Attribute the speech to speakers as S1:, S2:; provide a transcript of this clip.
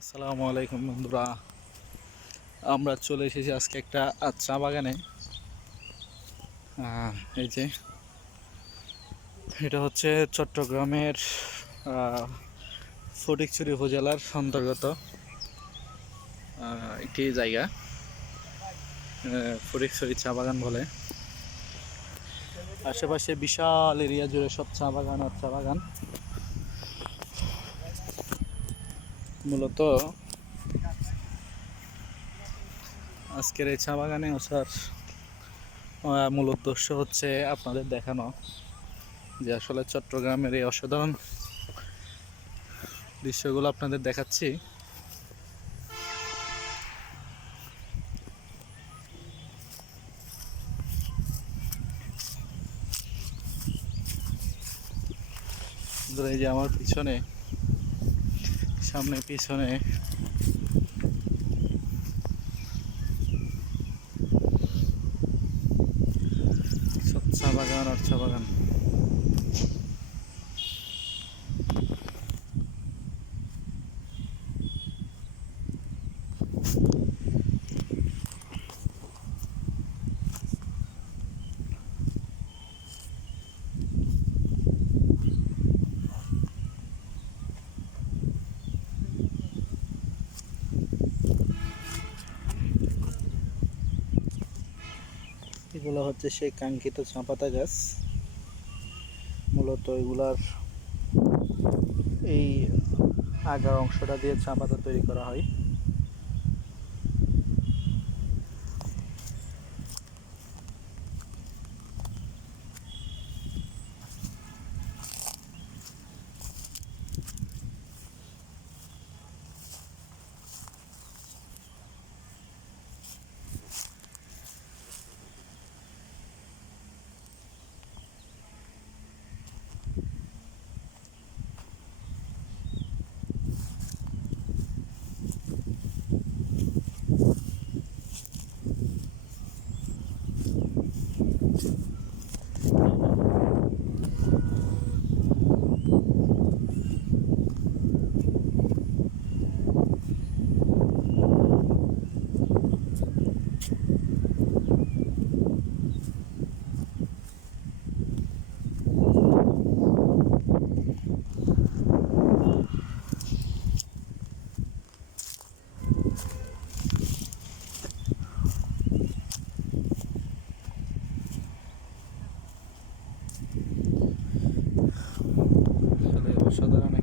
S1: আসসালামু আলাইকুম বন্ধুরা। আমরা চলে এসেছি আজকে একটা চা বাগানে। এই যে, এটা হচ্ছে চট্টগ্রামের ফটিকছড়ি উপজেলার অন্তর্গত একটি জায়গা ফটিকছড়ি চা বাগান বলে। আশেপাশে বিশাল এরিয়া জুড়ে সব চা বাগান আর চা বাগান। মূলত আজকের এই চা বাগানে আসার মূল উদ্দেশ্য হচ্ছে আপনাদের দেখানো যে আসলে চট্টগ্রামের এই অসাধারণ দৃশ্যগুলো আপনাদের দেখাচ্ছি। এই যে আমার পিছনে সামনে পিছনে। চা বাগান আর চা বাগান। এগুলো হচ্ছে সেই কাঙ্ক্ষিত চা পাতা গাছ। মূলত এগুলার এই আগার অংশটা দিয়ে চা পাতা তৈরি করা হয়। সাধারণ